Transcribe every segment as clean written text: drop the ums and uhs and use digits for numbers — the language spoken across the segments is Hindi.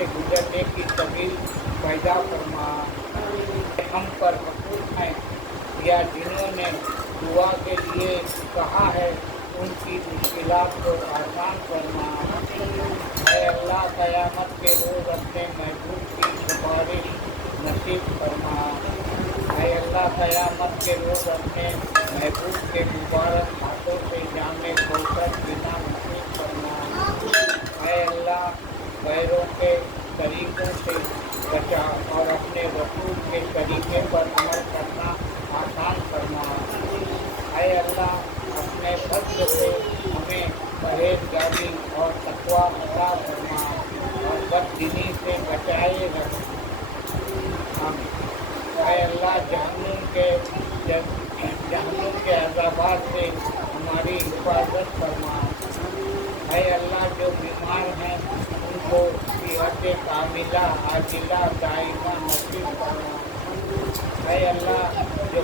से गुजरने की तमील पैदा फरमा। हम पर हकूक़ हैं या जिन्होंने दुआ के लिए कहा है, उनकी मुश्किलात को आसान फरमा। ऐ अल्लाह क़यामत के रोज़ अपने महबूब की सिफारिश नसीब फरमा। ऐ अल्लाह क़यामत के रोज़ अपने महबूब के मुबारक हाथों से जामे कौसर पीना नसीब फरमा। ऐ अल्लाह गैरों के तरीक़ों से बचा और अपने रसूल के तरीक़े पर अमल करना आसान फरमा। ऐ अल्लाह अपने फज़्ल से हमें परहेज़गारी और तक़वा अता फरमा और बददीनी से बचाए रख। आमीन। ऐ अल्लाह जहन्नुम के अज़ाबात से हमारी हिफाजत फरमा। ऐ अल्लाह जो बीमार हैं उनको सेहत कामिला आजिला दाइमा नसीब फरमा। ऐ अल्लाह जो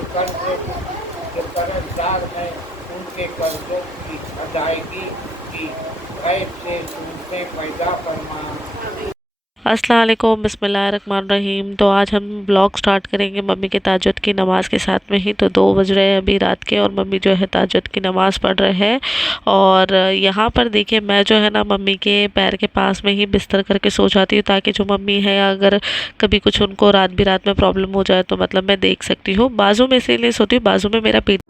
कर्ज़दार हैं उनके कर्ज़ों की अदायगी की गैब से सूरतें पैदा फरमा। अस्सलाम वालेकुम, बिस्मिल्लाहिर्रहमानिर्रहीम। तो आज हम ब्लॉग स्टार्ट करेंगे मम्मी के तहज्जुद की नमाज़ के साथ में ही। तो 2 बज रहे हैं अभी रात के और मम्मी जो है तहज्जुद की नमाज़ पढ़ रहे हैं। और यहाँ पर देखिए मैं जो है ना मम्मी के पैर के पास में ही बिस्तर करके सो जाती हूँ, ताकि जो मम्मी है अगर कभी कुछ उनको रात बिरात में प्रॉब्लम हो जाए तो मतलब मैं देख सकती हूँ। बाजू में इसीलिए सोती हूँ, बाजू में मेरा पीठ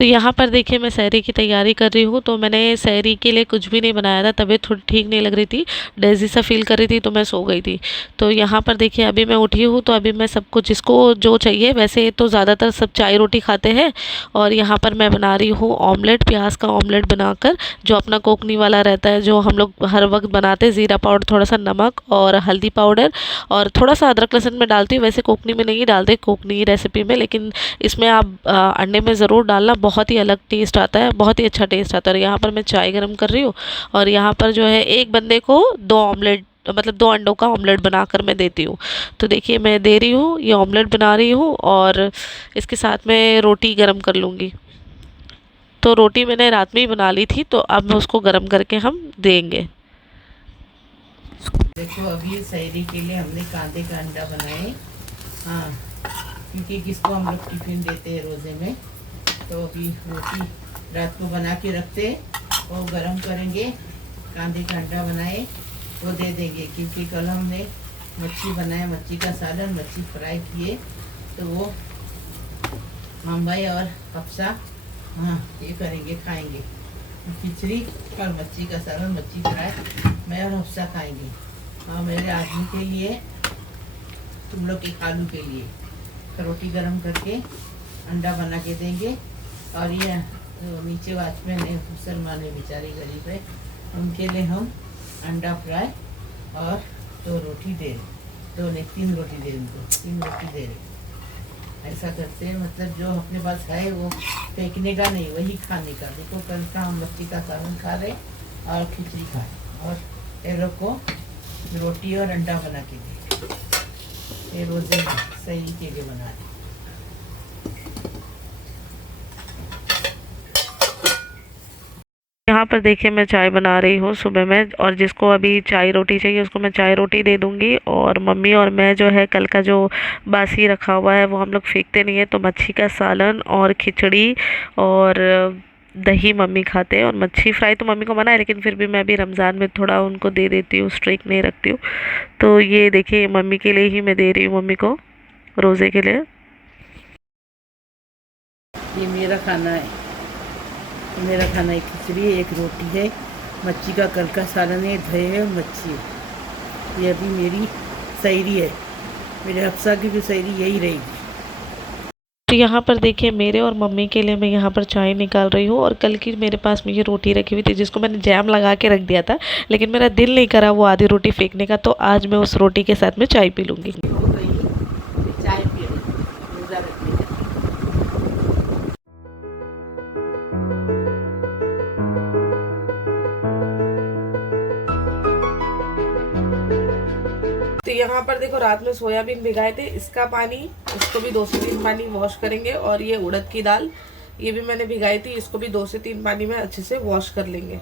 तो यहाँ पर देखिए मैं सहरी की तैयारी कर रही हूँ। तो मैंने सहरी के लिए कुछ भी नहीं बनाया था, तबीयत थोड़ी ठीक नहीं लग रही थी, डेज़ी सा फील कर रही थी, तो मैं सो गई थी। तो यहाँ पर देखिए अभी मैं उठी हूँ, तो अभी मैं सबको जिसको जो चाहिए, वैसे तो ज़्यादातर सब चाय रोटी खाते हैं। और यहाँ पर मैं बना रही हूँ ऑमलेट, प्याज का ऑमलेट बनाकर, जो अपना कोकनी वाला रहता है, जो हम लोग हर वक्त बनाते हैं। ज़ीरा पाउडर, थोड़ा सा नमक और हल्दी पाउडर और थोड़ा सा अदरक लहसुन में डालती हूँ। वैसे कोकनी में नहीं डालते, कोकनी रेसिपी में, लेकिन इसमें आप अंडे में ज़रूर डालना, बहुत ही अलग टेस्ट आता है, बहुत ही अच्छा टेस्ट आता है। और यहाँ पर मैं चाय गर्म कर रही हूँ और यहाँ पर जो है एक बंदे को 2 ऑमलेट, मतलब 2 अंडों का ऑमलेट बनाकर मैं देती हूँ। तो देखिए मैं दे रही हूँ, ये ऑमलेट बना रही हूँ और इसके साथ में रोटी गर्म कर लूँगी। तो रोटी मैंने रात में ही बना ली थी, तो अब मैं उसको गर्म करके हम देंगे। देखो अभी सहरी के लिए हमने कांदे का अंडा बनाए। हाँ, क्योंकि किसको हम लोग टिफिन देते हैं रोज़े में, तो अभी रोटी रात को बना के रखते और गरम करेंगे। कांदे का अंडा बनाए वो दे देंगे, क्योंकि कल हमने मच्छी बनाया, मच्छी का सालन, मच्छी फ्राई किए, तो वो मम्बई और हफ्सा हाँ ये करेंगे, खाएंगे। खिचड़ी और मच्छी का सालन, मच्छी फ्राई मैं और हफ्सा खाएंगे। और मेरे आदमी के लिए, तुम लोग के खालू के लिए रोटी गरम करके अंडा बना के देंगे। और ये नीचे वॉचमैन है, मुसलमान है बेचारे गरीब है, उनके लिए हम अंडा फ्राई और 2 रोटी दे रहे, 2 नहीं 3 रोटी दे, उनको 3 रोटी दे रहे। ऐसा करते हैं, मतलब जो अपने पास है वो फेंकने का नहीं, वही खाने का। देखो कल का हम मच्छी का सालन खा रहे और खिचड़ी खाए, और ये लोग को रोटी और अंडा बना के दे। ये रोज़े सही के लिए बना रहे। यहाँ पर देखिए मैं चाय बना रही हूँ सुबह में, और जिसको अभी चाय रोटी चाहिए उसको मैं चाय रोटी दे दूँगी। और मम्मी और मैं जो है कल का जो बासी रखा हुआ है वो हम लोग फेंकते नहीं है, तो मच्छी का सालन और खिचड़ी और दही मम्मी खाते हैं। और मच्छी फ्राई तो मम्मी को मना है, लेकिन फिर भी मैं भी रमज़ान में थोड़ा उनको दे देती हूँ, स्ट्रिक नहीं रखती हूँ। तो ये देखिए मम्मी के लिए ही मैं दे रही हूँ, मम्मी को रोज़े के लिए। ये मेरा खाना है, मेरा खाना एक खिचड़ी है, एक रोटी है, मच्छी का कल का सालन है, दही है, मच्छी है। ये अभी मेरी सहरी है, मेरे हफ्सा की भी सहरी यही रहेगी। तो यहाँ पर देखिए मेरे और मम्मी के लिए मैं यहाँ पर चाय निकाल रही हूँ। और कल की मेरे पास में ये रोटी रखी हुई थी जिसको मैंने जैम लगा के रख दिया था, लेकिन मेरा दिल नहीं करा वो आधी रोटी फेंकने का, तो आज मैं उस रोटी के साथ में चाय पी लूँगी। चाय पी रोजा रखने का। तो यहाँ पर देखो रात में सोयाबीन भिगाए थे, इसका पानी, इसको भी 2 से 3 पानी वॉश करेंगे। और ये उड़द की दाल, ये भी मैंने भिगाई थी, इसको भी 2 से 3 पानी में अच्छे से वॉश कर लेंगे।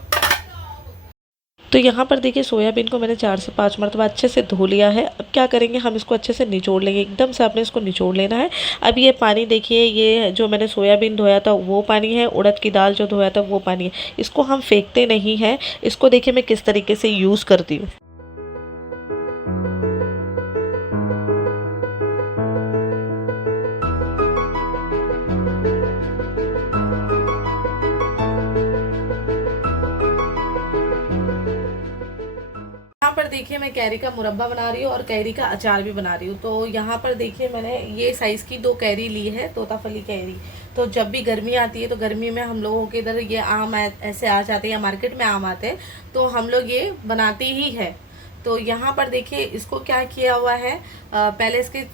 तो यहाँ पर देखिए सोयाबीन को मैंने 4 से 5 मरतबा अच्छे से धो लिया है। अब क्या करेंगे, हम इसको अच्छे से निचोड़ लेंगे, एकदम से आपने इसको निचोड़ लेना है। अब ये पानी देखिए, ये जो मैंने सोयाबीन धोया था वो पानी है, उड़द की दाल जो धोया था वो पानी है। इसको हम फेंकते नहीं हैं, इसको देखिए मैं किस तरीके से यूज़ करती हूँ। यहाँ पर देखिए मैं कैरी का मुरब्बा बना रही हूँ और कैरी का अचार भी बना रही हूँ। तो यहाँ पर देखिए मैंने ये साइज़ की 2 कैरी ली है, तोताफली कैरी। तो जब भी गर्मी आती है तो गर्मी में हम लोगों के इधर ये आम ऐसे आ जाते हैं, या मार्केट में आम आते हैं, तो हम लोग ये बनाते ही है। तो यहाँ पर देखिए इसको क्या किया हुआ है, पहले इसके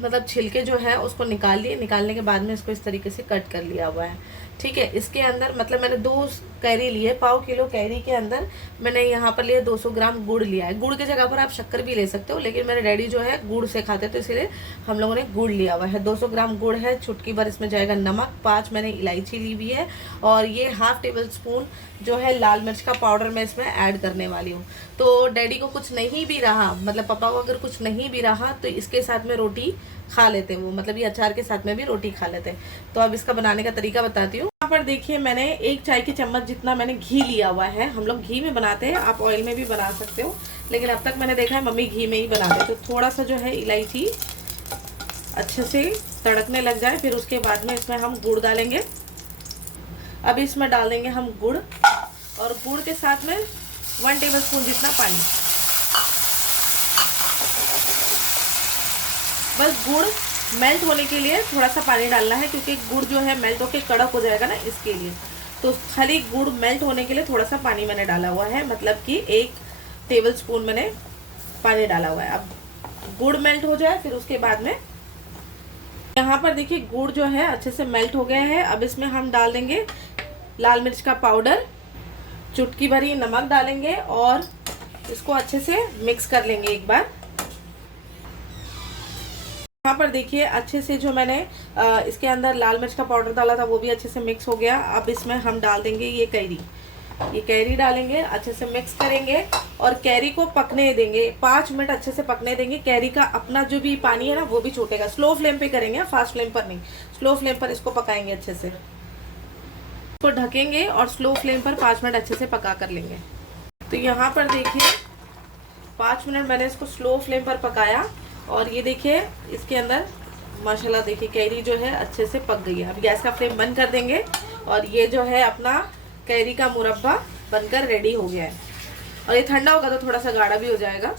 मतलब छिलके जो है उसको निकाल लिए, निकालने के बाद में इसको इस तरीके से कट कर लिया हुआ है। ठीक है, इसके अंदर मतलब मैंने 2 कैरी लिए, 1/4 किलो कैरी के अंदर मैंने यहाँ पर लिया 200 ग्राम गुड़ लिया है। गुड़ की जगह पर आप शक्कर भी ले सकते हो, लेकिन मेरे डैडी जो है गुड़ से खाते हैं तो इसलिए हम लोगों ने गुड़ लिया हुआ है। 200 ग्राम गुड़ है, चुटकी भर इसमें जाएगा नमक, 5 मैंने इलायची ली हुई है, और ये 1/2 टेबल स्पून जो है लाल मिर्च का पाउडर मैं इसमें ऐड करने वाली हूँ। तो डैडी को कुछ नहीं भी रहा, मतलब पापा को अगर कुछ नहीं भी रहा तो इसके साथ में रोटी खा लेते वो, मतलब ये अचार के साथ में भी रोटी खा लेते। तो अब इसका बनाने का तरीका बताती हूँ। यहाँ पर देखिए मैंने 1 चाय की चम्मच जितना मैंने घी लिया हुआ है। हम लोग घी में बनाते हैं, आप ऑयल में भी बना सकते हो, लेकिन अब तक मैंने देखा है मम्मी घी में ही बनाते। तो थोड़ा सा जो है इलायची अच्छे से तड़कने लग जाए, फिर उसके बाद में इसमें हम गुड़ डालेंगे। अब इसमें डाल देंगे हम गुड़, और गुड़ के साथ में 1 टेबल स्पून जितना पानी। बस गुड़ मेल्ट होने के लिए थोड़ा सा पानी डालना है, क्योंकि गुड़ जो है मेल्ट होकर कड़क हो जाएगा ना, इसके लिए। तो खाली गुड़ मेल्ट होने के लिए थोड़ा सा पानी मैंने डाला हुआ है, मतलब कि 1 टेबल स्पून मैंने पानी डाला हुआ है। अब गुड़ मेल्ट हो जाए फिर उसके बाद में यहाँ पर देखिए गुड़ जो है अच्छे से मेल्ट हो गया है। अब इसमें हम डाल देंगे लाल मिर्च का पाउडर, चुटकी भरी नमक डालेंगे, और इसको अच्छे से मिक्स कर लेंगे एक बार। यहाँ पर देखिए अच्छे से जो मैंने इसके अंदर लाल मिर्च का पाउडर डाला था वो भी अच्छे से मिक्स हो गया। अब इसमें हम डाल देंगे ये कैरी डालेंगे, अच्छे से मिक्स करेंगे और कैरी को पकने देंगे, 5 मिनट अच्छे से पकने देंगे। कैरी का अपना जो भी पानी है ना वो भी छूटेगा। स्लो फ्लेम पे करेंगे, फास्ट फ्लेम पर नहीं, स्लो फ्लेम पर इसको पकाएंगे अच्छे से। इसको ढकेंगे और स्लो फ्लेम पर 5 मिनट अच्छे से पका कर लेंगे। तो यहाँ पर देखिए 5 मिनट मैंने इसको स्लो फ्लेम पर पकाया, और ये देखिए इसके अंदर माशाल्लाह देखिए कैरी जो है अच्छे से पक गई है। अब गैस का फ्लेम बंद कर देंगे, और ये जो है अपना कैरी का मुरब्बा बनकर रेडी हो गया है। और ये ठंडा होगा तो थोड़ा सा गाढ़ा भी हो जाएगा।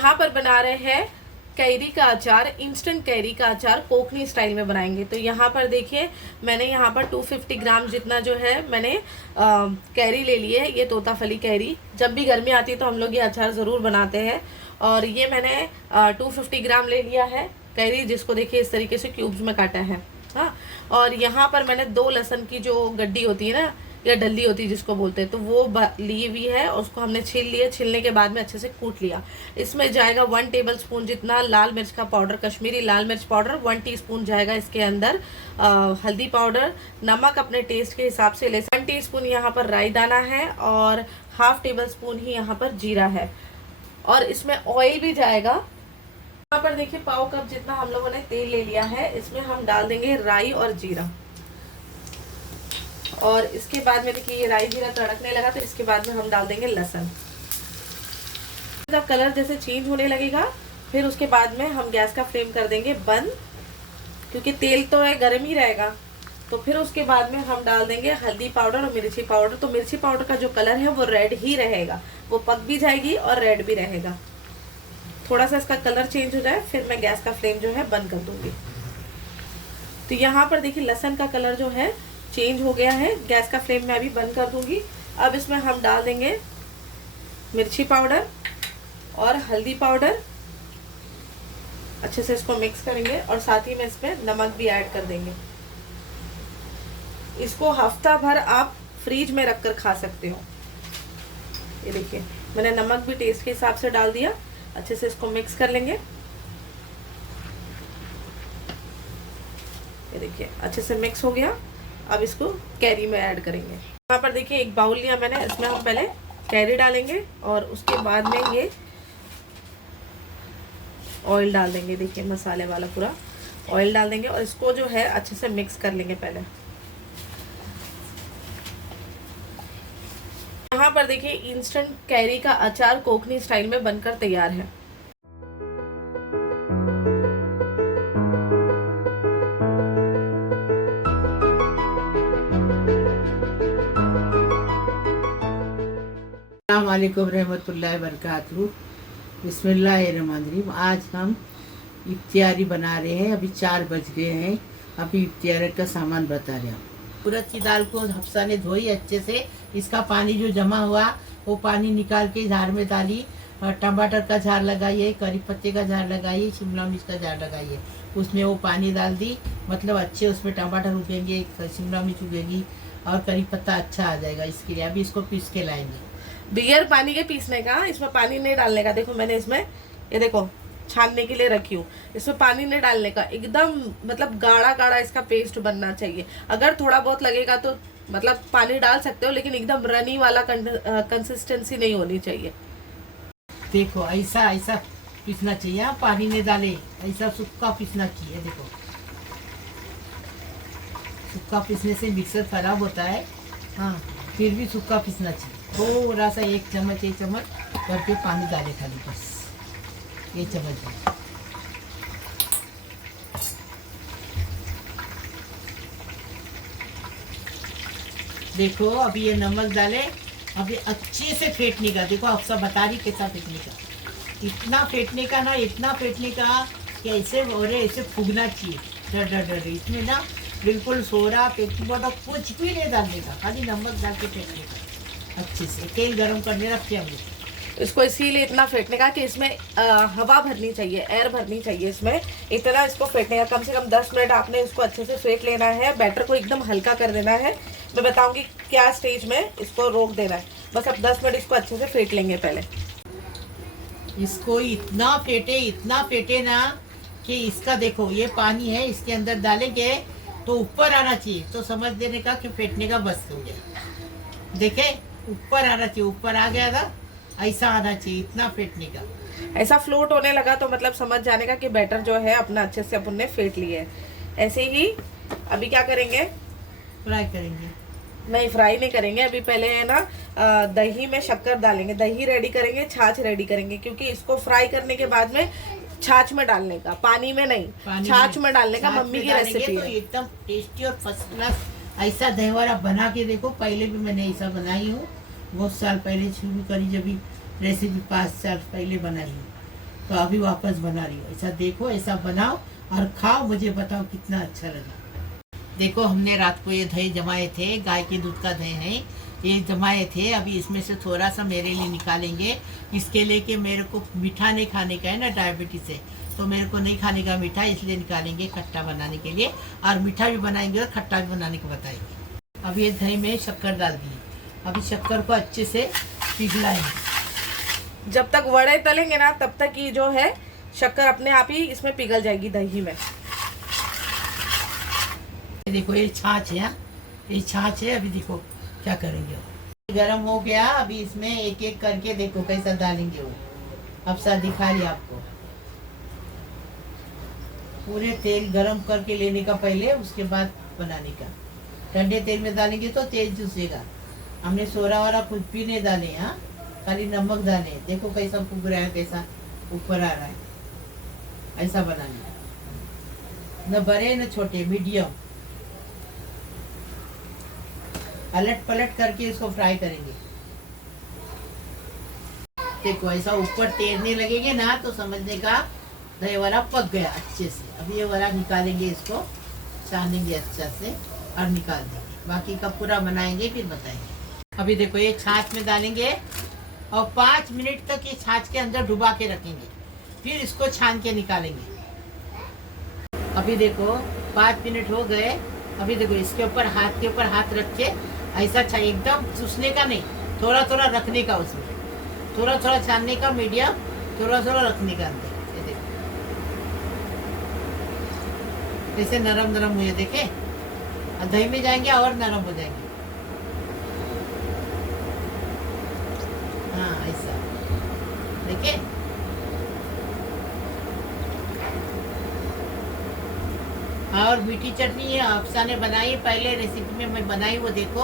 यहाँ पर बना रहे हैं कैरी का अचार, इंस्टेंट कैरी का अचार कोकनी स्टाइल में बनाएंगे। तो यहाँ पर देखिए मैंने यहाँ पर 250 ग्राम जितना जो है मैंने कैरी ले ली है। ये तोताफली कैरी, जब भी गर्मी आती है तो हम लोग ये अचार ज़रूर बनाते हैं। और ये मैंने 250 ग्राम ले लिया है कैरी, जिसको देखिए इस तरीके से क्यूब्स में काटा है। हाँ, और यहाँ पर मैंने 2 लहसुन की जो गड्डी होती है ना, या डल्ली होती है जिसको बोलते हैं, तो वो ली हुई है। उसको हमने छील लिया, छीलने के बाद में अच्छे से कूट लिया। इसमें जाएगा 1 टेबलस्पून जितना लाल मिर्च का पाउडर, कश्मीरी लाल मिर्च पाउडर, 1 टीस्पून जाएगा इसके अंदर हल्दी पाउडर, नमक अपने टेस्ट के हिसाब से ले। 1 टीस्पून यहाँ पर राई दाना है और 1/2 टेबलस्पून ही यहाँ पर जीरा है। और इसमें ऑयल भी जाएगा। यहाँ पर देखिए पाव कप जितना हम लोगों ने तेल ले लिया है। इसमें हम डाल देंगे राई और जीरा, और इसके बाद में देखिए ये राई जीरा तड़कने लगा तो इसके बाद में हम डाल देंगे लहसुन। जब कलर जैसे चेंज होने लगेगा फिर उसके बाद में हम गैस का फ्लेम कर देंगे बंद, क्योंकि तेल तो है गर्म ही रहेगा। तो फिर उसके बाद में हम डाल देंगे हल्दी पाउडर और मिर्ची पाउडर। तो मिर्ची पाउडर का जो कलर है वो रेड ही रहेगा, वो पक भी जाएगी और रेड भी रहेगा। थोड़ा सा इसका कलर चेंज हो जाए फिर मैं गैस का फ्लेम जो है बंद कर दूंगी। तो यहाँ पर देखिए लहसुन का कलर जो है चेंज हो गया है। गैस का फ्लेम मैं अभी बंद कर दूंगी। अब इसमें हम डाल देंगे मिर्ची पाउडर और हल्दी पाउडर, अच्छे से इसको मिक्स करेंगे और साथ ही में इसमें नमक भी ऐड कर देंगे। इसको हफ्ता भर आप फ्रीज में रखकर खा सकते हो। ये देखिए मैंने नमक भी टेस्ट के हिसाब से डाल दिया। अच्छे से इसको मिक्स कर लेंगे। ये देखिए अच्छे से मिक्स हो गया। अब इसको कैरी में ऐड करेंगे। यहाँ पर देखिए एक बाउल लिया मैंने, इसमें हम पहले कैरी डालेंगे और उसके बाद में ये ऑयल डाल देंगे। देखिए मसाले वाला पूरा ऑयल डाल देंगे और इसको जो है अच्छे से मिक्स कर लेंगे पहले। यहाँ पर देखिए इंस्टेंट कैरी का अचार कोकनी स्टाइल में बनकर तैयार है। अस्सलामुअलैकुम रहमतुल्लाहि बरकातहू। बिस्मिल्लाहिर्रहमानिर्रहीम। आज हम इफ्तियारी बना रहे हैं। अभी 4 बज गए हैं। अभी इफ्तियारी का सामान बता रहे हैं। उड़द की दाल को हफ्सा ने धोई अच्छे से। इसका पानी जो जमा हुआ वो पानी निकाल के झाड़ में डाली। टमाटर का झाड़ लगाइए, करी पत्ते का झाड़ लगाइए, शिमला मिर्च का झाड़ लगाइए। उसमें वो पानी डाल दी, मतलब अच्छे उसमें टमाटर उगेंगे, शिमला मिर्च उगेगी और करी पत्ता अच्छा आ जाएगा। इसके लिए अभी इसको पीस के लाएंगे। बिगर पानी के पीसने का, इसमें पानी नहीं डालने का। देखो मैंने इसमें ये देखो छानने के लिए रखी हूँ। इसमें पानी नहीं डालने का, एकदम मतलब गाढ़ा गाढ़ा इसका पेस्ट बनना चाहिए। अगर थोड़ा बहुत लगेगा तो मतलब पानी डाल सकते हो, लेकिन एकदम रनी वाला कंसिस्टेंसी नहीं होनी चाहिए। देखो ऐसा ऐसा पीसना चाहिए। पानी नहीं डाले, ऐसा सूखा पीसना चाहिए। देखो सूखा पीसने से मिक्सर खराब होता है। हाँ फिर भी सूखा पीसना चाहिए। थोड़ा सा 1 चम्मच करके पानी डाले खाली, बस 1 चम्मच। देखो अभी ये नमक डाले। अभी अच्छे से फेंटने का। देखो आप सब बता रही कैसा फेंटने का। इतना फेंटने का ना, इतना फेंटने का कि ऐसे हो रहे, ऐसे फूगना चाहिए। डर इसमें ना बिल्कुल सोडा बेकिंग पाउडर कुछ भी नहीं डालने का, खाली नमक डाल के फेंटने का। अच्छे से तेल गरम करने रखते हैं हम लोग। इसको इसीलिए इतना फेंटने का कि इसमें हवा भरनी चाहिए, एयर भरनी चाहिए इसमें। इतना इसको फेंटने का, कम से कम 10 मिनट आपने इसको अच्छे से फेंट लेना है। बैटर को एकदम हल्का कर देना है। मैं बताऊंगी क्या स्टेज में इसको रोक देना है। बस अब 10 मिनट इसको अच्छे से फेंट लेंगे पहले। इसको इतना फेंटे ना कि इसका देखो ये पानी है, इसके अंदर डालेंगे तो ऊपर आना चाहिए। तो समझ देने का कि फेंटने का बस हो गया। देखे ऊपर आना चाहिए, ऊपर आ गया था, ऐसा आना चाहिए। इतना फेंटने का। ऐसा फ्लोट होने लगा तो मतलब समझ जाने का कि बैटर जो है अपना अच्छे से अपन ने फेंट लिया है। ऐसे ही अभी क्या करेंगे, फ्राई करेंगे। नहीं फ्राई नहीं करेंगे। अभी पहले है ना दही में शक्कर डालेंगे, दही रेडी करेंगे, छाछ रेडी करेंगे। क्योंकि इसको फ्राई करने के बाद में छाछ में डालने का, पानी में नहीं, छाछ में डालने का मम्मी की रेसिपी है। एकदम टेस्टी और फर्स्ट क्लास। ऐसा दहीवड़ा बना के देखो। पहले भी मैंने ऐसा बनाई हूँ, बहुत साल पहले शुरू करी, जब रेसिपी 5 साल पहले बनाई हूँ, तो अभी वापस बना रही हूँ। ऐसा देखो, ऐसा बनाओ और खाओ, मुझे बताओ कितना अच्छा लगा। देखो हमने रात को ये दही जमाए थे, गाय के दूध का दही है, ये जमाए थे। अभी इसमें से थोड़ा सा मेरे लिए निकालेंगे। इसके लिए कि मेरे को मीठा नहीं खाने का है ना, डायबिटीज है, तो मेरे को नहीं खाने का मीठा, इसलिए निकालेंगे खट्टा बनाने के लिए। और मीठा भी बनाएंगे और खट्टा भी बनाने को बताएंगे। अब ये दही में शक्कर डाल दी। अभी शक्कर को अच्छे से पिघलाएंगे। जब तक वड़े तलेंगे ना तब तक ये जो है शक्कर अपने आप ही इसमें पिघल जाएगी दही में। देखो ये छाछ है, ये छाछ है। अभी देखो क्या करेंगे। गरम हो गया, अभी इसमें एक एक करके देखो कैसा डालेंगे वो। अब सा दिखा लिया आपको। पूरे तेल गरम करके लेने का पहले, उसके बाद बनाने का। ठंडे तेल में डालेंगे तो तेल चूसेगा। हमने सोरा वाला कुछ भी नहीं डाले, हाँ खाली नमक डाले। देखो कैसा फूक रहा है, कैसा ऊपर आ रहा है। ऐसा बनाना है, न बड़े न छोटे, मीडियम। अलट पलट करके इसको फ्राई करेंगे। देखो ऐसा ऊपर तैरने लगेंगे ना तो समझने का दही वाला पक गया अच्छे से। अब ये वाला निकालेंगे, इसको छानेंगे अच्छा से और निकाल देंगे। बाकी का पूरा बनाएंगे फिर बताएंगे। अभी देखो ये छाछ में डालेंगे और 5 मिनट तक ये छाछ के अंदर डुबा के रखेंगे, फिर इसको छान के निकालेंगे। अभी देखो 5 मिनट हो गए। अभी देखो इसके ऊपर हाथ के ऊपर हाथ रख के ऐसा एकदम चूसने का नहीं, थोड़ा थोड़ा रखने का, उसमें थोड़ा थोड़ा छानने का, मीडियम थोड़ा थोड़ा रखने का अंदर। ये देखो कैसे नरम नरम हुए, देखे। दही में जाएंगे और नरम हो जाएंगे। हाँ ऐसा देखे। और मीठी चटनी ये अफसा ने बनाई, पहले रेसिपी में मैं बनाई, वो देखो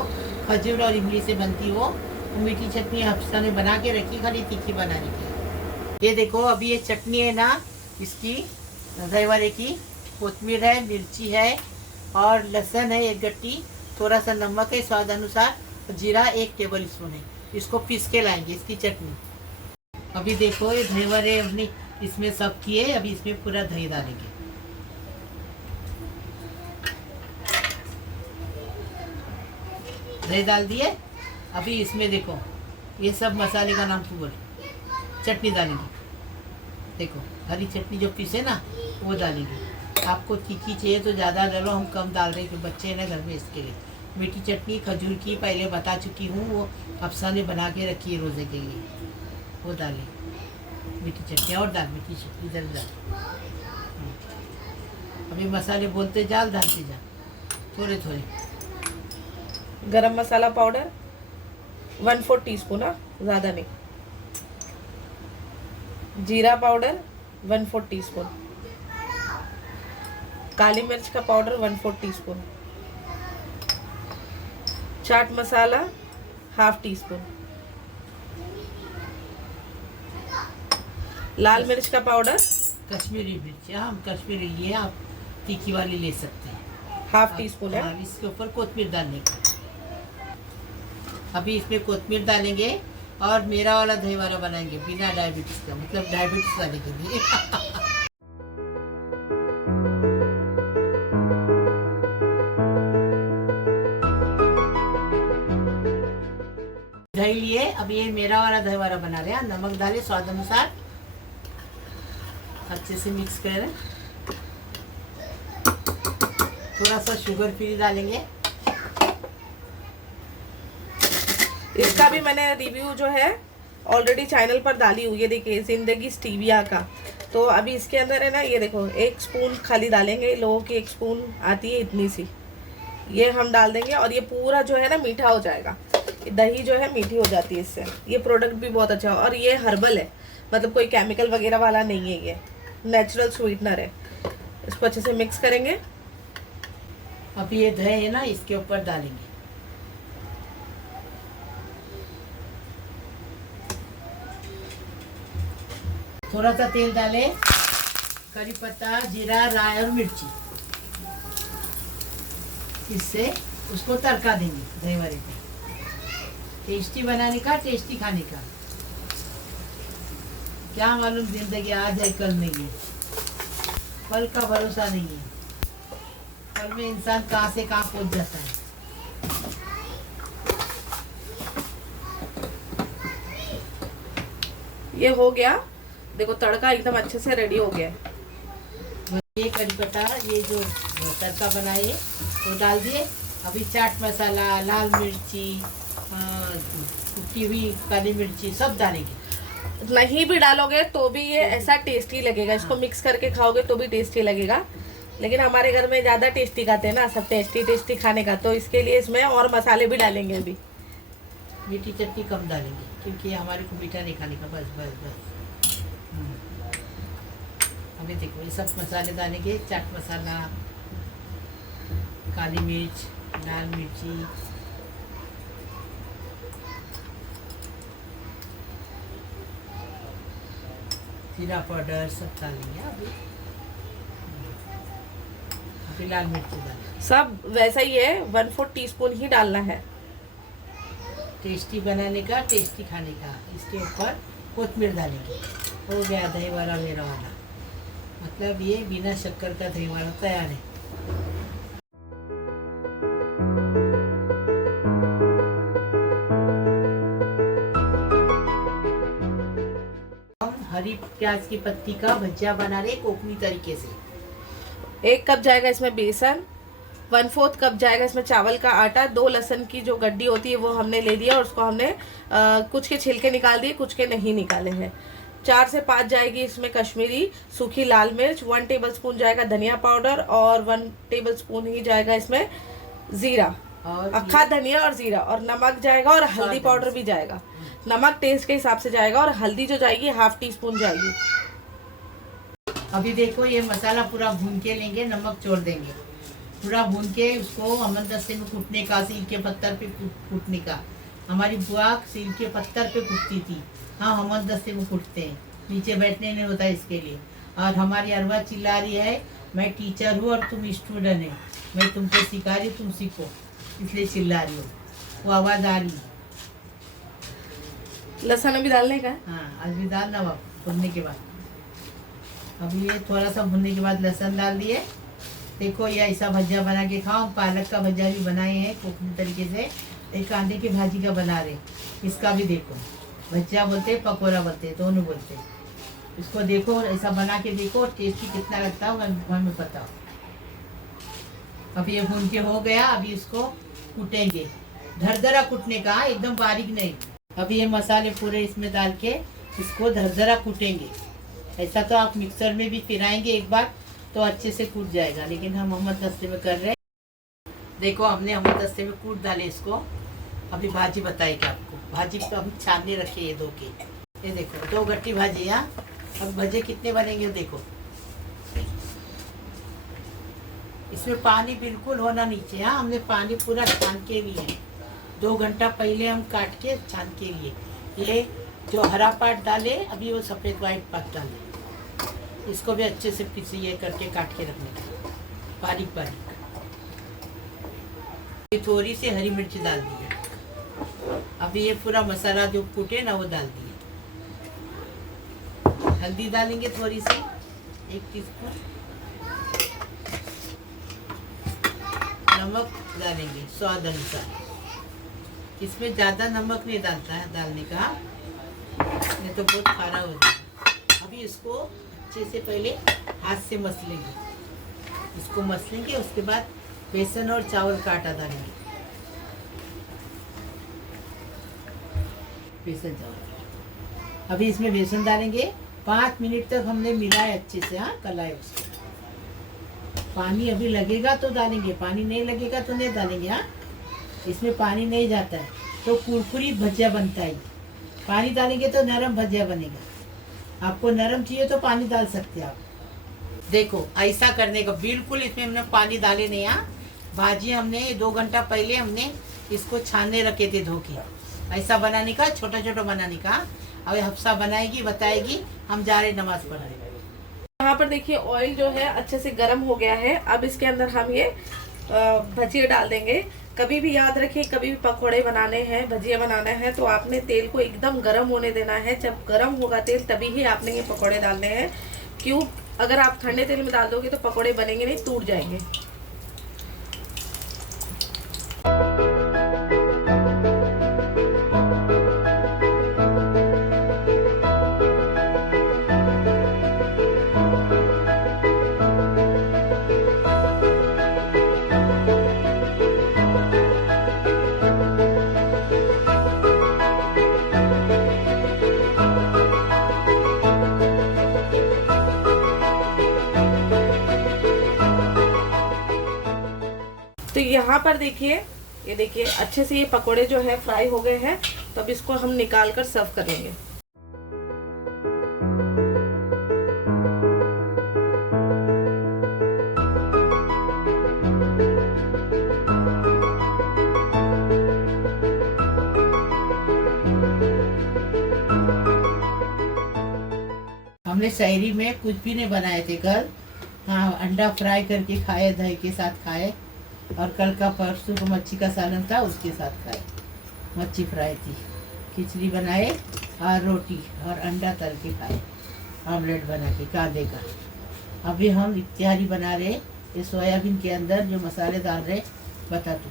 खजूर और इमली से बनती वो मीठी चटनी अफसा ने बना के रखी, खाली तीखी बनाने की। ये देखो अभी ये चटनी है ना इसकी, दही वाले की, कोतमीर है, मिर्ची है और लहसुन है 1 गट्टी, थोड़ा सा नमक है स्वाद अनुसार, जीरा 1 टेबल स्पून है। इसको पीस के लाएंगे इसकी चटनी। अभी देखो ये दही वाले अपनी इसमें सब किए। अभी इसमें पूरा दही डालेंगे। दही डाल दिए। अभी इसमें देखो ये सब मसाले का नाम तू बोल। चटनी डालेंगे, देखो हरी चटनी जो पीसे ना वो डालेंगे। आपको तीखी चाहिए तो ज़्यादा डालो, हम कम डाल रहे हैं, बच्चे हैं ना घर में, इसके लिए। मीठी चटनी खजूर की पहले बता चुकी हूँ, वो अफसा ने बना के रखी है रोज़े के लिए, वो डालें मीठी चटनी। और दाल मीठी चटनी इधर डाल। अभी मसाले बोलते जा, डालते जा थोड़े थोड़े। गरम मसाला पाउडर 1/4 टीस्पून, ज़्यादा नहीं। जीरा पाउडर 1/4 टीस्पून। काली मिर्च का powder 1/4 teaspoon. Chaat masala 1/2 teaspoon. लाल मिर्च का पाउडर, कश्मीरी मिर्च, हम कश्मीरी लिए, आप तीखी वाली ले सकते हैं, 1/2 टीस्पून है। इसके ऊपर कोतमीर डालने का। अभी इसमें कोतमीर डालेंगे और मेरा वाला दही वाला बनाएंगे बिना डायबिटीज का, मतलब डायबिटीज वाले के लिए। दही लिए। अब ये मेरा वाला दही वाला बना रहे हैं। नमक डाले स्वाद अनुसार, अच्छे से मिक्स करें। थोड़ा सा शुगर फ्री डालेंगे। इसका भी मैंने रिव्यू जो है ऑलरेडी चैनल पर डाली हुई है, देखिए जिंदगी स्टीविया का। तो अभी इसके अंदर है ना, ये देखो 1 स्पून खाली डालेंगे, लोगों की 1 स्पून आती है इतनी सी, ये हम डाल देंगे और ये पूरा जो है ना मीठा हो जाएगा। दही जो है मीठी हो जाती है इससे। ये प्रोडक्ट भी बहुत अच्छा है और ये हर्बल है, मतलब कोई केमिकल वगैरह वाला नहीं है, ये नेचुरल स्वीटनर है। इसको अच्छे से मिक्स करेंगे। अभी ये दही है ना इसके ऊपर डालेंगे। थोड़ा सा तेल डाले, करी पत्ता, जीरा, राई और मिर्ची, इससे उसको तड़का देंगे दही वाले को। टेस्टी बनाने का, टेस्टी खाने का। क्या मालूम जिंदगी आज है कल नहीं है, कल का भरोसा नहीं है, कल में इंसान कहाँ से कहाँ पहुंच जाता है। ये हो गया, देखो तड़का एकदम अच्छे से रेडी हो गया है। ये करी पत्ता, ये जो तड़का बनाए वो डाल दिए अभी चाट मसाला, लाल मिर्ची, कुटी हुई काली मिर्ची सब डालेंगे। नहीं भी डालोगे तो भी ये ऐसा टेस्टी लगेगा, इसको मिक्स करके खाओगे तो भी टेस्टी लगेगा। लेकिन हमारे घर में ज़्यादा टेस्टी खाते हैं ना सब, टेस्टी टेस्टी खाने का, तो इसके लिए इसमें और मसाले भी डालेंगे। अभी मीठी चटनी कम डालेंगे क्योंकि हमारे को मीठा नहीं खाने का, बस बस बस। अभी देखो ये सब मसाले डालेंगे, चाट मसाला, काली मिर्च, लाल मिर्ची, जीरा पाउडर सब डालेंगे। अभी लाल मिर्ची डालेंगे। सब वैसा ही है, 1/4 टीस्पून ही डालना है। टेस्टी बनाने का, टेस्टी खाने का। इसके ऊपर कोथिमीर डालेंगे। हो गया दही वाला मेरा वाला, मतलब ये बिना शक्कर का दही वाला तैयार है। हम हरी प्याज की पत्ती का भजिया बना रहे कोकनी तरीके से। 1 कप जाएगा इसमें बेसन, 1/4 कप जाएगा इसमें चावल का आटा, 2 लहसुन की जो गड्डी होती है वो हमने ले लिया और उसको हमने कुछ के छिलके निकाल दिए, कुछ के नहीं निकाले हैं। 4 से 5 जाएगी इसमें कश्मीरी सूखी लाल मिर्च, 1 टेबलस्पून जाएगा धनिया पाउडर और 1 टेबलस्पून ही जाएगा इसमें जीरा, और अक्खा धनिया और जीरा, और नमक जाएगा और हल्दी पाउडर भी जाएगा। नमक टेस्ट के हिसाब से जाएगा और हल्दी जो जाएगी 1/2 टीस्पून जाएगी। अभी देखो ये मसाला पूरा भून के लेंगे, नमक छोड़ देंगे, पूरा भून के उसको अमरदस्ते में कूटने का, सील के पत्थर पे कूटने का। हमारी बुआ सील के पत्थर पे कूटती थी, हाँ अमरदस्ते में कूटते हैं, नीचे बैठने नहीं होता इसके लिए। और हमारी अरवा चिल्ला रही है मैं टीचर हूँ और तुम स्टूडेंट है, मैं तुमको सिखा रही, तुम सीखो, इसलिए चिल्ला रही हो। वो आवाज़ आ रही है। लहसुन अभी डालने का। हाँ आज भी डालना बाबू भुनने के बाद। अभी ये थोड़ा सा भुनने के बाद लहसुन डाल दिए। देखो ये ऐसा भजिया बना के खाओ। पालक का भजिया भी बनाए हैं कोकनी तरीके से, एक कांदे की भाजी का बना रहे, इसका भी देखो। भजिया बोलते हैं, पकौड़ा बोलते हैं, दोनों बोलते हैं। इसको देखो ऐसा बना के देखो, टेस्टी कितना लगता है हमें पता हो। अब ये भून के हो गया, अभी इसको कूटेंगे, धरधरा कूटने का, एकदम बारीक नहीं। अभी ये मसाले पूरे इसमें डाल के इसको धरधरा कूटेंगे। ऐसा तो आप मिक्सर में भी फिराएंगे एक बार तो अच्छे से कूट जाएगा, लेकिन हम अमरदस्ते में कर रहे हैं। देखो हमने अमरदस्ते में कूट डाले इसको। अभी भाजी बताएगी आपको। भाजी तो हम छानने रखे ये 2 के, ये देखो 2 गट्टी भाजी। यहाँ अब भजे कितने बनेंगे देखो। इसमें पानी बिल्कुल होना नीचे। हाँ हमने पानी पूरा छान के लिए है, 2 घंटा पहले हम काट के छान के लिए। ये जो हरा पार्ट डाले, अभी वो सफ़ेद वाइट पार्ट डाले, इसको भी अच्छे से पीस ये करके काट के रखने का, बारीक बारीक। ये थोड़ी सी हरी मिर्ची डाल दी है। अभी ये पूरा मसाला जो कूटे ना वो डाल दिए। हल्दी डालेंगे थोड़ी सी, 1 टीस्पून। नमक डालेंगे स्वाद अनुसार। इसमें ज़्यादा नमक नहीं डालता है डालने का, नहीं तो बहुत खारा हो जाएगा। अभी इसको अच्छे से पहले हाथ से मसलेंगे, इसको मसलेंगे। उसके बाद बेसन और चावल का आटा डालेंगे, बेसन चावल। अभी इसमें बेसन डालेंगे, 5 मिनट तक हमने मिलाए अच्छे से। हाँ कलाए उसको। पानी अभी लगेगा तो डालेंगे, पानी नहीं लगेगा तो नहीं डालेंगे। हाँ इसमें पानी नहीं जाता है तो कुरकुरी भजिया बनता है। पानी डालेंगे तो नरम भजिया बनेगा। आपको नरम चाहिए तो पानी डाल सकते हैं आप। देखो ऐसा करने का, बिल्कुल इसमें हमने पानी डाले नहीं। यहाँ भाजी हमने 2 घंटा पहले हमने इसको छानने रखे थे धो के। ऐसा बनाने का, छोटा छोटा बनाने का। अब हफ्सा बनाएगी, बताएगी। हम जा रहे नमाज पढ़ने। यहाँ पर देखिए ऑयल जो है अच्छे से गर्म हो गया है। अब इसके अंदर हम ये भजिया डाल देंगे। कभी भी याद रखिए, कभी भी पकोड़े बनाने हैं, भजिया बनाना है तो आपने तेल को एकदम गर्म होने देना है। जब गर्म होगा तेल तभी ही आपने ये पकोड़े डालने हैं। क्यों? अगर आप ठंडे तेल में डाल दोगे तो पकोड़े बनेंगे नहीं, टूट जाएंगे। तो यहाँ पर देखिए, ये देखिए अच्छे से ये पकोड़े जो है फ्राई हो गए हैं। तो अब इसको हम निकाल कर सर्व कर लेंगे। हमने सहरी में कुछ भी नहीं बनाए थे कल। हाँ, अंडा फ्राई करके खाए, दही के साथ खाए, और कल का परसों को मच्छी का सालन था, उसके साथ खाए। मच्छी फ्राई थी, खिचड़ी बनाए और रोटी और अंडा तल के खाए, ऑमलेट बना के कांदे का। अभी हम इत्यादि बना रहे, ये सोयाबीन के अंदर जो मसाले डाल रहे बता तू।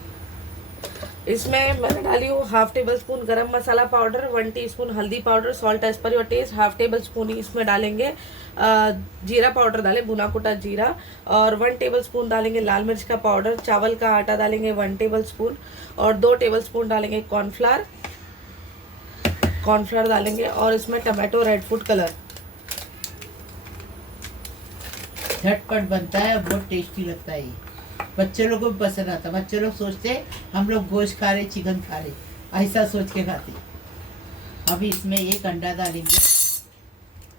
इसमें मैंने डाली हूँ 1/2 tablespoon garam masala powder, 1 teaspoon हल्दी powder, salt as per your taste, 1/2 tablespoon इसमें डालेंगे जीरा पाउडर डालें, भुना कुटा जीरा, और 1 टेबल स्पून डालेंगे लाल मिर्च का पाउडर, चावल का आटा डालेंगे 1 टेबल स्पून, और 2 टेबल स्पून डालेंगे कॉर्नफ्लावर डालेंगे, और इसमें टमाटो रेड फूड कलर। झटपट बनता है, बहुत टेस्टी लगता है। ये बच्चे लोग को भी पसंद आता। बच्चे लोग सोचते हम लोग गोश्त खा रहे, चिकन खा रहे, ऐसा सोच के खाते। अभी इसमें एक अंडा डालेंगे।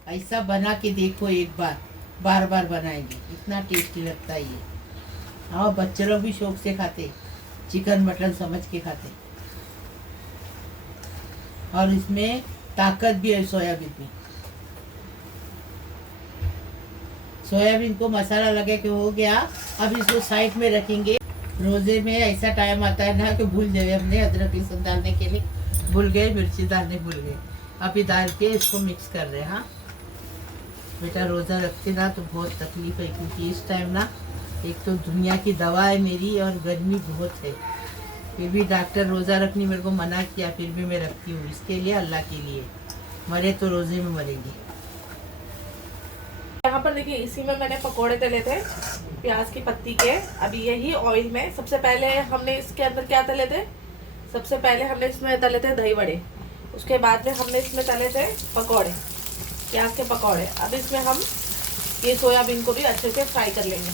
ऐसा बना के देखो एक बार, बार बार बनाएंगे, इतना टेस्टी लगता है ये। हाँ, बच्चे लोग भी शौक से खाते, चिकन मटन समझ के खाते। और इसमें ताकत भी है सोयाबीन में। सोयाबीन को मसाला लगे के हो गया। अब इसको साइड में रखेंगे। रोजे में ऐसा टाइम आता है ना कि भूल जाए, हमने अदरक लहसुन डालने के लिए भूल गए, मिर्ची डालने भूल गए। अभी डाल के इसको मिक्स कर रहे हैं। हाँ बेटा, रोज़ा रखते ना तो बहुत तकलीफ है, क्योंकि इस टाइम ना एक तो दुनिया की दवा है मेरी, और गर्मी बहुत है। फिर भी डॉक्टर रोज़ा रखनी मेरे को मना किया, फिर भी मैं रखती हूँ इसके लिए, अल्लाह के लिए। मरे तो रोज़े में मरेंगे। यहाँ पर देखिए, इसी में मैंने पकोड़े तले थे प्याज की पत्ती के। अभी यही ऑयल में सबसे पहले हमने इसके अंदर क्या तले थे, सबसे पहले हमने इसमें तले थे दही वड़े, उसके बाद में हमने इसमें तले थे पकोड़े, प्याज के पकोड़े। अब इसमें हम ये सोयाबीन को भी अच्छे से फ्राई कर लेंगे।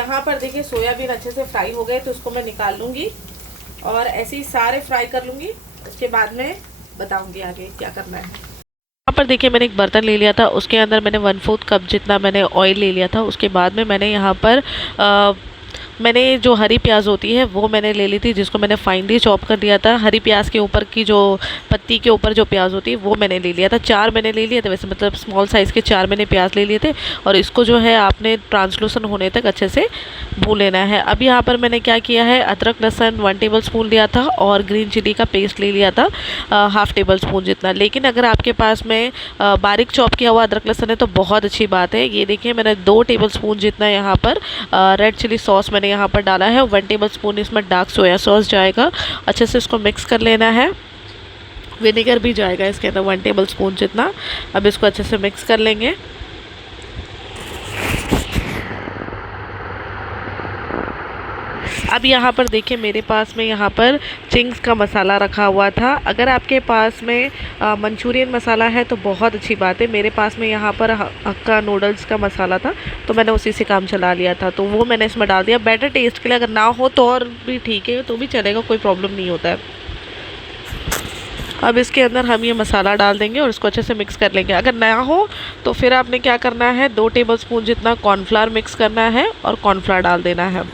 यहाँ पर देखिए सोयाबीन अच्छे से फ्राई हो गए, तो उसको मैं निकाल लूँगी और ऐसे ही सारे फ्राई कर लूँगी। उसके बाद में बताऊंगी आगे क्या करना है। यहाँ पर देखिए मैंने एक बर्तन ले लिया था, उसके अंदर मैंने 1/4 कप जितना मैंने ऑयल ले लिया था। उसके बाद में मैंने यहाँ पर मैंने जो हरी प्याज होती है वो मैंने ले ली थी, जिसको मैंने फाइनली चॉप कर दिया था। हरी प्याज के ऊपर की जो पत्ती के ऊपर जो प्याज होती है वो मैंने ले लिया था। 4 मैंने ले लिए थे, वैसे मतलब स्मॉल साइज़ के 4 मैंने प्याज ले लिए थे। और इसको जो है आपने ट्रांसलूसन होने तक अच्छे से भून लेना है। अब यहाँ पर मैंने क्या किया है, अदरक लहसुन 1 टेबल स्पून लिया था, और ग्रीन चिली का पेस्ट ले लिया था 1/2 टेबल स्पून जितना। लेकिन अगर आपके पास में बारीक चॉप किया हुआ अदरक लहसुन है तो बहुत अच्छी बात है। ये देखिए मैंने 2 टेबल स्पून जितना यहाँ पर रेड चिली सॉस मैंने यहाँ पर डाला है। 1 टेबल स्पून इसमें डार्क सोया सॉस जाएगा। अच्छे से इसको मिक्स कर लेना है। विनेगर भी जाएगा इसके अंदर 1 टेबल स्पून जितना। अब इसको अच्छे से मिक्स कर लेंगे। अब यहाँ पर देखिए मेरे पास में यहाँ पर चिंग्स का मसाला रखा हुआ था। अगर आपके पास में मंचूरियन मसाला है तो बहुत अच्छी बात है। मेरे पास में यहाँ पर हक्का नूडल्स का मसाला था, तो मैंने उसी से काम चला लिया था, तो वो मैंने इसमें डाल दिया बेटर टेस्ट के लिए। अगर ना हो तो और भी ठीक है, तो भी चलेगा, कोई प्रॉब्लम नहीं होता है। अब इसके अंदर हम ये मसाला डाल देंगे और इसको अच्छे से मिक्स कर लेंगे। अगर ना हो तो फिर आपने क्या करना है, 2 टेबल स्पून जितना कॉर्नफ्लावर मिक्स करना है और कॉर्नफ्लावर डाल देना है।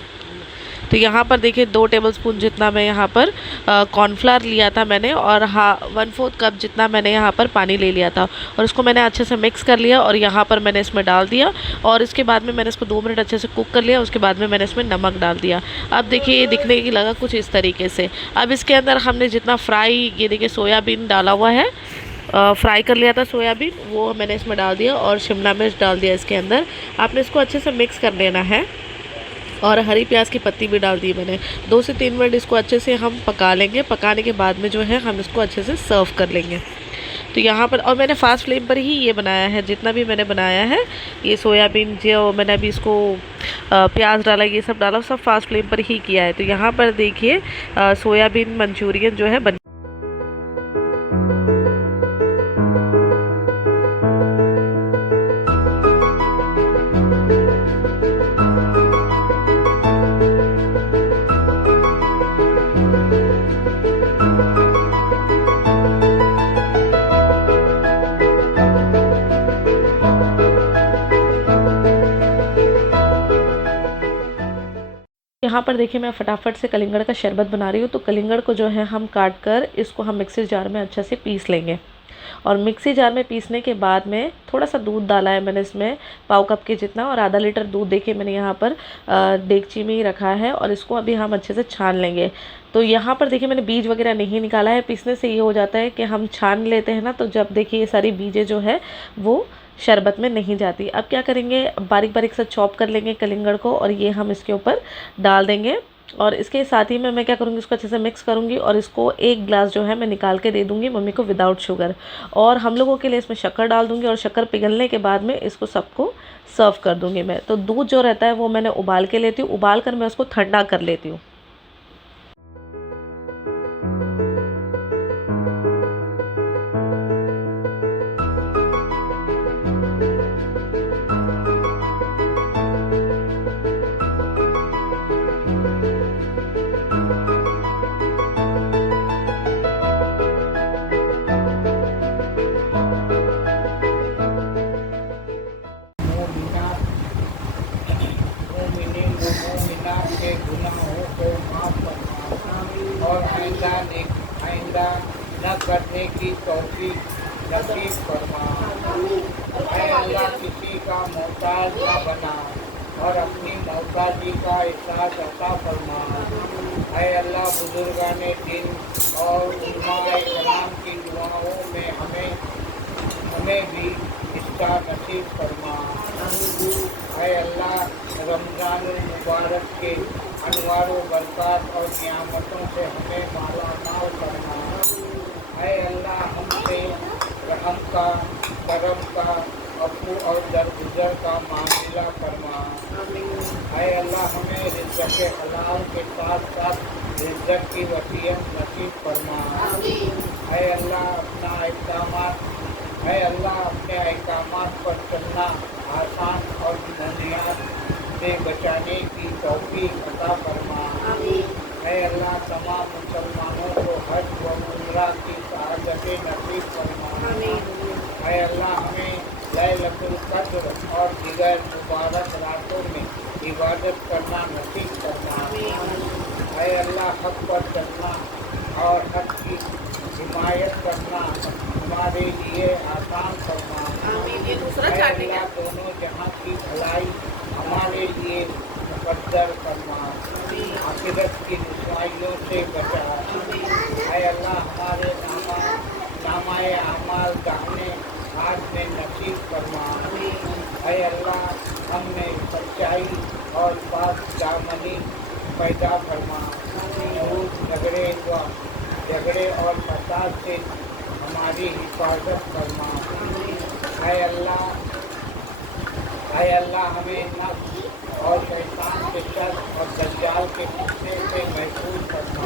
तो यहाँ पर देखिए 2 टेबल स्पून जितना मैं यहाँ पर कॉर्नफ्लावर लिया था मैंने, और 1/4 कप जितना मैंने यहाँ पर पानी ले लिया था, और इसको मैंने अच्छे से मिक्स कर लिया और यहाँ पर मैंने इसमें डाल दिया। और इसके बाद में मैंने इसको 2 मिनट अच्छे से कुक कर लिया। उसके बाद में मैंने इसमें नमक डाल दिया। अब देखिए ये दिखने की लगा कुछ इस तरीके से। अब इसके अंदर हमने जितना फ्राई, ये देखिए सोयाबीन डाला हुआ है, फ्राई कर लिया था सोयाबीन, वो मैंने इसमें डाल दिया, और शिमला मिर्च डाल दिया इसके अंदर। आपने इसको अच्छे से मिक्स कर लेना है, और हरी प्याज की पत्ती भी डाल दी मैंने। 2 से 3 मिनट इसको अच्छे से हम पका लेंगे। पकाने के बाद में जो है हम इसको अच्छे से सर्व कर लेंगे। तो यहाँ पर, और मैंने फास्ट फ्लेम पर ही ये बनाया है, जितना भी मैंने बनाया है। ये सोयाबीन जो मैंने अभी इसको प्याज डाला, ये सब डाला, सब फास्ट फ्लेम पर ही किया है। तो यहाँ पर देखिए सोयाबीन मंचूरियन जो है बन यहाँ पर देखिए मैं फटाफट से कलिंगड़ का शरबत बना रही हूँ। तो कलिंगड़ को जो है हम काट कर इसको हम मिक्सी जार में अच्छा से पीस लेंगे। और मिक्सी जार में पीसने के बाद में थोड़ा सा दूध डाला है मैंने इसमें, पाव कप के जितना, और आधा लीटर दूध देखिए मैंने यहाँ पर देगची में ही रखा है। और इसको अभी हम अच्छे से छान लेंगे। तो यहाँ पर देखिए मैंने बीज वगैरह नहीं निकाला है। पीसने से ये हो जाता है कि हम छान लेते हैं ना, तो जब देखिए ये सारी बीजें जो है वो शरबत में नहीं जाती। अब क्या करेंगे, बारीक बारीक सा चॉप कर लेंगे कलिंगड़ को और ये हम इसके ऊपर डाल देंगे। और इसके साथ ही में मैं क्या करूँगी, इसको अच्छे से मिक्स करूँगी और इसको एक ग्लास जो है मैं निकाल के दे दूँगी मम्मी को विदाउट शुगर। और हम लोगों के लिए इसमें शक्कर डाल दूँगी और शक्कर पिघलने के बाद में इसको सबको सर्व कर दूँगी मैं। तो दूध जो रहता है वो मैंने उबाल के लेती हूँ, उबाल कर मैं उसको ठंडा कर लेती हूँ। के गुनाहों को माफ फरमा और आइंदा न करने की तौफीक नसीब फरमा। ऐ अल्लाह किसी का मोहताज न बना और अपनी मोहताजी का एहसास अता फरमा। ऐ अल्लाह बुजुर्गाने दिन और उलमाए इस्लाम की दुआओं में हमें भी इसका नसीब फरमा। ऐ अल्लाह रमज़ान मुबारक के अनवारों बरकत और नियामतों से हमें माला माल करना। ऐ अल्लाह हमसे रहम का, करम का, अफू और दरगुजर का मामला फरमा। ऐ अल्लाह हमें रिज़्क़ हलाल के साथ साथ रिज़्क़ की वसीयत नसीब फरमा। ऐ अल्लाह अपने अहकामात पर चलना आसान और बुनियाद से बचाने की तौफीक अता फरमा। ऐ अल्लाह तमाम मुसलमानों को हज व उम्रा की सआदतें नसीब फरमा। ऐ अल्लाह हमें लैलतुल क़द्र और दीगर मुबारक रातों में इबादत करना नसीब फरमा। ऐ अल्लाह हक़ पर चलना और हक़ की हिमायत करना हमारे लिए आसान फरमा। ऐ अल्लाह दोनों जहाँ की भलाई हमारे लिए मुक़द्दर फरमा, आखिरत की रुसवाइयों से बचा। ऐ अल्लाह हमारे नामाए अमाल दाहिने हाथ में नसीब फरमा। ऐ अल्लाह हमने सच्चाई और पाक दामनी पैदा फरमा। झगड़े और फसाद से हमारी हिफाजत फरमा। ऐ अल्लाह हमें नफ्स और शैतान के शर और दज्जाल के फितने से महफूज फरमा।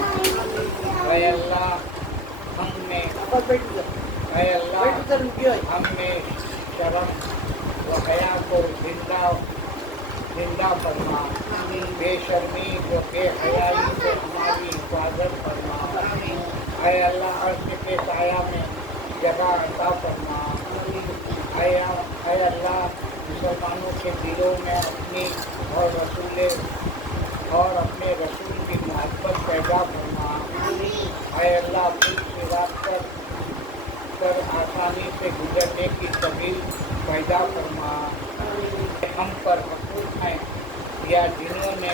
ऐ अल्लाह हमने शर्म व हया को जिंदा फरमा। बेशर्मी व बेहयाई से हमारी हिफाजत फरमा। ऐ अल्लाह अर्श के साया में जगह अता फरमा। ऐ अल्लाह मुसलमानों के दिलों में अपने रसूल की मोहब्बत पैदा फरमा। ऐ अल्लाह पुल सिरात कर आसानी से गुजरने की सबील पैदा फरमा। हम पर हकूक़ हैं या जिन्होंने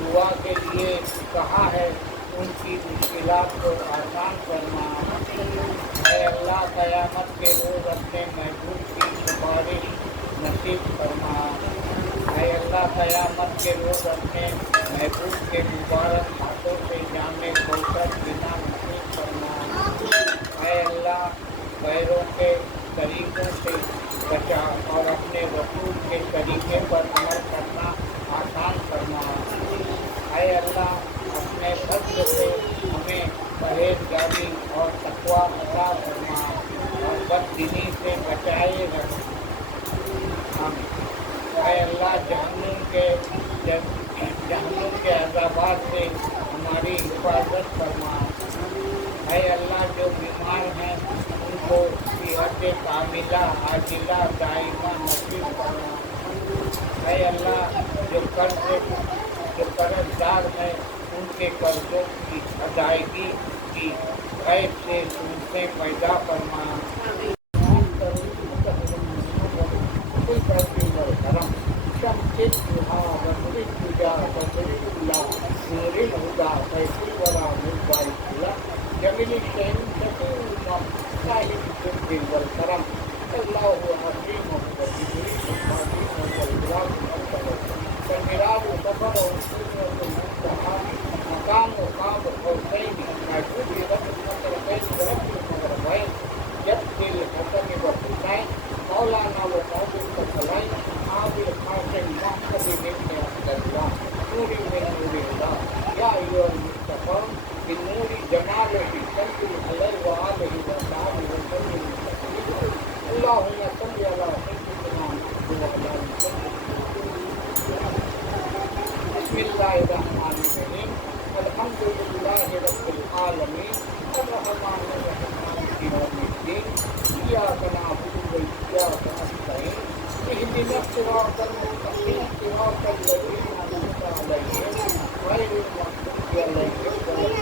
दुआ के लिए कहा है उनकी मुश्किलात को आसान फरमा। ऐ अल्लाह क़यामत के रोज़ अपने महबूब की सिफारिश नसीब फरमा। ऐ अल्लाह क़यामत के रोज़ अपने महबूब के मुबारक हाथों से जामे कौसर बिना नसीब फरमा। ऐ अल्लाह गैरों के तरीक़ों से बचा और अपने रसूल के तरीक़े पर अमल करना आसान फरमा। ऐ अल्लाह अपने फज़्ल से हमें परहेज़गारी और तक़वा अता फरमा और बददीनी से बचाए रख। ऐ अल्लाह जहन्नुम के अज़ाबात से हमारी हिफाजत फरमा। ऐ अल्लाह जो बीमार हैं उनको सेहत कामिला आजिला दाइमा नसीब फरमा। ऐ अल्लाह जो कर्ज़ जो कर्जदार हैं उनके कर्जों की अदायगी की गैब से सूरतें पैदा फरमा। जमीनी मौलाना बिनूरी जमाल की तंजुल अलैहि व आलिहि व सहाबिहि व सल्लम अल्लाहुम्मा सल्लि अला सय्यिदिना मुहम्मद व अला बिस्मिल्लाहिर रहमानिर रहीम अल्हम्दुलिल्लाहि रब्बिल आलमीन अर्रहमानिर रहीम मालिकि यौमिद्दीन इय्याका नअबुदु व इय्याका नस्तईन इहदिना सिरातल मुस्तकीम सिरातल लज़ीना अनअमता अलैहिम गैरिल मग़्दूबि अलैहिम